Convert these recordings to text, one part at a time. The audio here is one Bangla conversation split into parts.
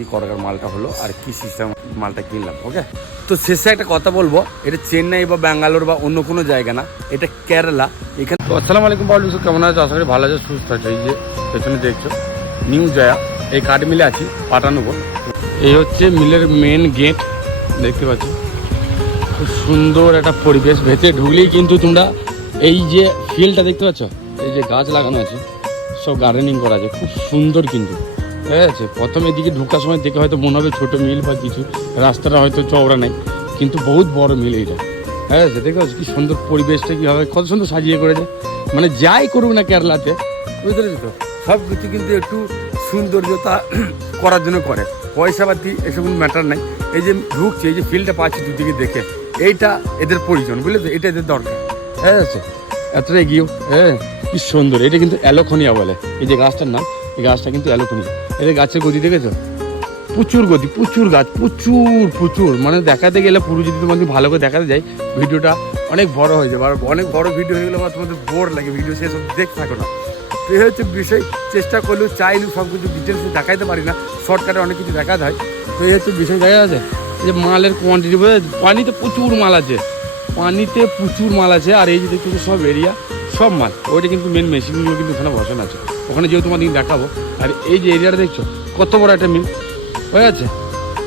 দিই কটাকার মালটা হলো আর কি সিস্টেম মালটা কিনলাম। ওকে, তো শেষে একটা কথা বলবো, এটা চেন্নাই বা ব্যাঙ্গালোর বা অন্য কোনো জায়গা না, এটা কেরালা। এখানে আসসালামু আলাইকুম বাবলু, কেমন আছে? আশা করি ভালো আছে, সুস্থ আছে। এই যে পেছনে দেখছো নিউ জয়া, এই কাঠ মিলে আছি পাটানগর। এই হচ্ছে মিলের মেন গেট, দেখতে পাচ্ছ খুব সুন্দর একটা পরিবেশ। ভেতরে ঢুকলেই কিন্তু তোমরা এই যে ফিল্ডটা দেখতে পাচ্ছ, এই যে গাছ লাগানো আছে, সব গার্ডেনিং করা আছে, খুব সুন্দর কিন্তু। ঠিক আছে, প্রথমে এদিকে ঢুকার সময় দেখে হয়তো মনে হবে ছোটো মিল বা কিছু, রাস্তাটা হয়তো চওড়া নাই, কিন্তু বহুত বড় মিল এইটা। হ্যাঁ, দেখতে পাচ্ছ কি সুন্দর পরিবেশটা, কীভাবে কত সুন্দর সাজিয়ে করেছে। মানে যাই করুক না কেরালাতে, বুঝতে পেরেছি তো, সব কিছু কিন্তু একটু সৌন্দর্যতা করার জন্য করে, পয়সাপাতি এসব ম্যাটার নাই। এই যে ঢুকছে, এই যে ফিল্ডটা পাচ্ছি দুদিকে দেখে, এইটা এদের প্রয়োজন, বুঝলে তো, এটা এদের দরকার। হ্যাঁ, এতটা এগিয়েও হ্যাঁ কি সুন্দর। এটা কিন্তু অ্যালোখনিয়া বলে, এই যে গাছটার নাম, এই গাছটা কিন্তু অ্যালোখনিয়া। এটা গাছের গদি দেখেছো, প্রচুর গদি, প্রচুর গাছ, প্রচুর মানে দেখাতে গেলে পুরো যদি তোমাদের ভালো করে দেখাতে যায় ভিডিওটা অনেক বড় হয়ে যাবে, আর অনেক বড় ভিডিও হয়ে গেলে বা তোমাদের বোর লাগে, ভিডিও শেষ দেখতে থাকো না। তো এই হচ্ছে বিষয়, চেষ্টা করলেও চাইলেও সব কিছু ডিটেলসে দেখাইতে পারি না, শর্টকাটে অনেক কিছু দেখাতে হয়। তো এই হচ্ছে বিষয়, দেখা আছে যে মালের কোয়ান্টিটি, পানিতে প্রচুর মাল আছে, পানিতে প্রচুর মাল আছে। আর এই যে দেখতে সব এরিয়া সব মাল, ওইটা কিন্তু মেন মেশিনগুলো কিন্তু ওখানে বসানো আছে, ওখানে যেহেতু তোমাদের দেখাবো। আর এই যে এরিয়াটা দেখছো কত বড় একটা মিল হয়ে আছে,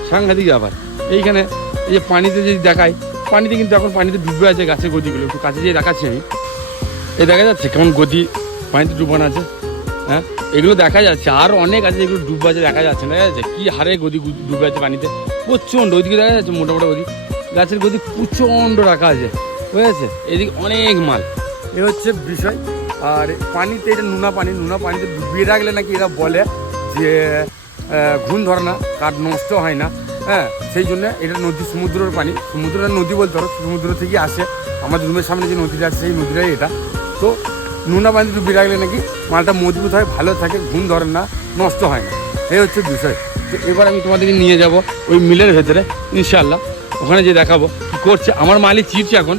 সাংঘাতিক ব্যাপার। এইখানে এই যে পানিতে যদি দেখায়, পানিতে কিন্তু এখন পানিতে ডুবে আছে গাছের গদিগুলো, একটু কাছে যেয়ে দেখাচ্ছি আমি। এই দেখা যাচ্ছে কেমন গদি পানিতে ডুবানো আছে, হ্যাঁ এগুলো দেখা যাচ্ছে। আর অনেক আছে যেগুলো ডুবে আছে, দেখা যাচ্ছে না, দেখা যাচ্ছে কী হারে গদি ডুবে আছে পানিতে, প্রচণ্ড। ওইদিকে দেখা যাচ্ছে মোটামুটি গদি, গাছের গদি প্রচণ্ড রাখা আছে, বুঝেছে। এদিকে অনেক মাল, এ হচ্ছে বিষয়। আর পানিতে এটা নুনা পানিতে ডুবিয়ে রাখলে নাকি এরা বলে যে ঘুণ ধরে না, কাঠ নষ্ট হয় না। হ্যাঁ, সেই জন্য এটা নদী, সমুদ্রের পানি, সমুদ্রের নদী বলতে পারো, সমুদ্র থেকে আসে। আমাদের রুমের সামনে যে নদীটা আছে সেই নদীটাই এটা। তো নুনা পানিতে ডুবিয়ে রাখলে নাকি মালটা মজবুত হয়, ভালো থাকে, ঘুণ ধরে না, নষ্ট হয় না, এই হচ্ছে বিষয়। তো এবার আমি তোমাদেরকে নিয়ে যাব ওই মিলের ভেতরে ইনশাল্লাহ, ওখানে যে দেখাবো কী করছে আমার মালই চিরছে এখন।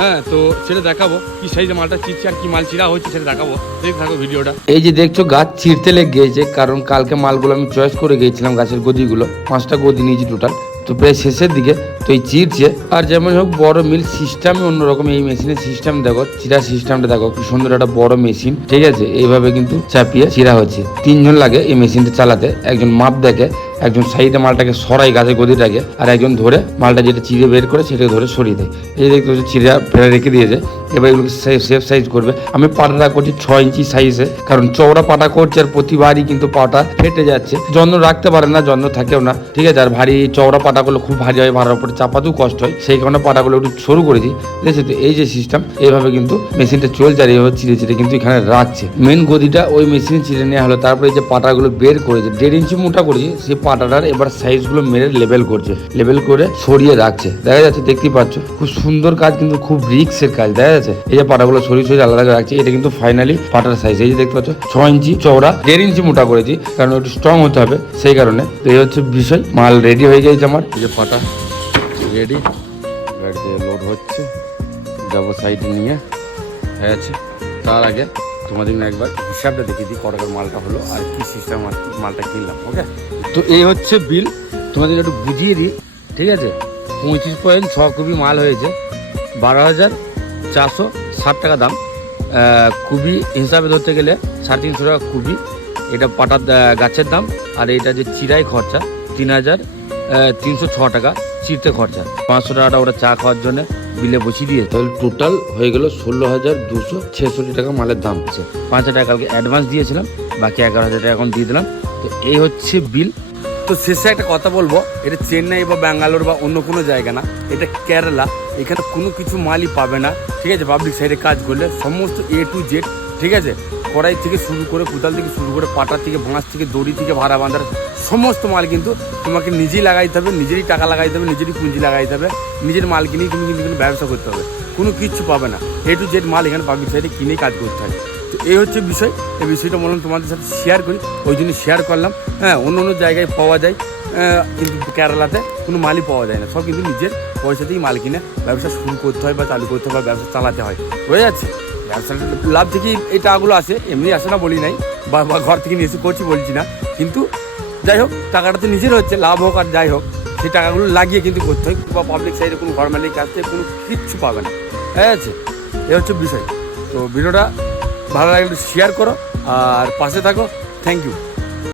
হ্যাঁ, তো সেটা দেখাবো কি সাইজে মালটা চিরছে আর কি মাল চিরা হচ্ছে সেটা দেখাবো, দেখে থাকো ভিডিওটা। এই যে দেখছো গাছ চিরতে লেগে গিয়েছে, কারণ কালকে মালগুলো আমি চয়েস করে গিয়েছিলাম, গাছের গদিগুলো 5টা গদি নিয়েছি টোটাল। তো প্রায় শেষের দিকে তো এই চিরছে। আর যেমন হোক বড় মিল সিস্টেমই অন্যরকম, এই মেশিনের সিস্টেম দেখো, চিরা সিস্টেমটা দেখো কি সুন্দর, একটা বড় মেশিন। ঠিক আছে, এইভাবে কিন্তু চাপিয়ে চিরা হচ্ছে। 3 জন লাগে এই মেশিনটা চালাতে, একজন মাপ দেখে, একজন সাইডে মালটাকে সরাই গাছের গদিটাকে, আর একজন ধরে মালটা যেটা চিড়ে বের করে সেটাকে ধরে সরিয়ে দেয়। এই দেখতে হচ্ছে চিড়া ফেলে রেখে দিয়েছে। এবার এগুলোকে সেফ সাইজ করবে। আমি পাটাটা করছি 6 ইঞ্চি সাইজে, কারণ চওড়া পাটা করছে আর প্রতিবারই কিন্তু পাটা ফেটে যাচ্ছে, যত্ন রাখতে পারে না, যত্ন থাকেও না। ঠিক আছে, আর ভারী চওড়া পাটাগুলো খুব ভারী হয়, ভাড়ার উপরে চাপাতেও কষ্ট হয়, সেই কারণে পাটাগুলো একটু সরু করেছি। ঠিক আছে, তো এই যে সিস্টেম, এইভাবে কিন্তু মেশিনটা চলছে, আর এইভাবে চিড়ে কিন্তু এখানে রাখছে। মেন গদিটা ওই মেশিনে চিড়ে নেওয়া হলো, তারপরে যে পাটাগুলো বের করেছে 1.5 ইঞ্চি মোটা করেছি, সেই পাটাটার এবার সাইজগুলো মেরে লেবেল করছে, লেবেল করে সরিয়ে রাখছে। দেখা যাচ্ছে, দেখতেই পাচ্ছ খুব সুন্দর কাজ, কিন্তু খুব রিক্সের কাজ। দেখা যাচ্ছে এই যে পাটাগুলো সরিয়ে আলাদা করে রাখছে, এটা কিন্তু ফাইনালি পাটার সাইজ। এই যে দেখতে পাচ্ছ 6 ইঞ্চি চওড়া, 1.5 ইঞ্চি মোটা করেছি, কারণ একটু স্ট্রং হতে হবে সেই কারণে। তো এই হচ্ছে বিষয়, মাল রেডি হয়ে গেছে আমার। এই যে পাটা রেডি, গাড়িতে লোড হচ্ছে, যাবো সাইডে নিয়ে। হয়ে আছে, তার আগে তোমাদের একবার হিসাবটা দেখিয়ে দিই কটাকার মালটা হলো আর কি সিস্টেম মালটা কিনলাম। ওকে, তো এই হচ্ছে বিল, তোমাদের একটু বুঝিয়ে দিই। ঠিক আছে, 25.6 কুবি মাল হয়েছে, 12,460 টাকা দাম। কুবি হিসাবে ধরতে গেলে 350 টাকা কুবি, এটা পাটার গাছের দাম। আর এটা যে চিরাই খরচা 3,306 টাকা, চিরতে খরচা 500 টাকাটা ওরা চা খাওয়ার জন্য বিলে বসিয়ে দিয়ে, তাহলে টোটাল হয়ে গেল 16,266 টাকা মালের দাম। 5,000 টাকা কালকে অ্যাডভান্স দিয়েছিলাম, বাকি 11,000 টাকা এখন দিয়ে দিলাম। তো এই হচ্ছে বিল। তো শেষে একটা কথা বলবো, এটা চেন্নাই বা ব্যাঙ্গালোর বা অন্য কোনো জায়গা না, এটা কেরালা। এখানে কোনো কিছু মালই পাবে না। ঠিক আছে, পাবলিক সাইডে কাজ করলে সমস্ত A to Z, ঠিক আছে, কড়াই থেকে শুরু করে, কোদাল থেকে শুরু করে, পাটা থেকে, বাঁশ থেকে, দড়ি থেকে, ভাড়া বাঁধার সমস্ত মাল কিন্তু তোমাকে নিজেই লাগাইতে হবে, নিজেরই টাকা লাগাইতে হবে, নিজেরই পুঁজি লাগাইতে হবে, নিজের মাল কিনেই তুমি কিন্তু ব্যবসা করতে হবে, কোনো কিচ্ছু পাবে না। A to Z মাল এখানে পাবলিক সাইডে কিনেই কাজ করতে হয়। তো এই হচ্ছে বিষয়, এই বিষয়টা বললাম তোমাদের সাথে শেয়ার করি, ওই জন্য শেয়ার করলাম। হ্যাঁ, অন্য অন্য জায়গায় পাওয়া যায়, কিন্তু কেরালাতে কোনো মালই পাওয়া যায় না, সব কিন্তু নিজের পয়সাতেই মাল কিনে ব্যবসা শুরু করতে হয় বা চালু করতে হয় বা ব্যবসা চালাতে হয়, হয়ে যাচ্ছে। ব্যবসার লাভ থেকেই এই টাকাগুলো আসে, এমনি আসে না বলি নাই, বা ঘর থেকে নিয়ে এসে করছি বলছি না, কিন্তু যাই হোক, টাকাটা তো নিজের হচ্ছে, লাভ হোক আর যাই হোক, সেই টাকাগুলো লাগিয়ে কিন্তু করতে হয়, বা পাবলিক সাইডে কোনো ঘর মালিক কাছ থেকে কোনো কিচ্ছু পাবে না, ঠিক আছে? এ হচ্ছে বিষয়। তো ভিডিওটা ভালো লাগলে শেয়ার করো আর পাশে থাকো। Thank you.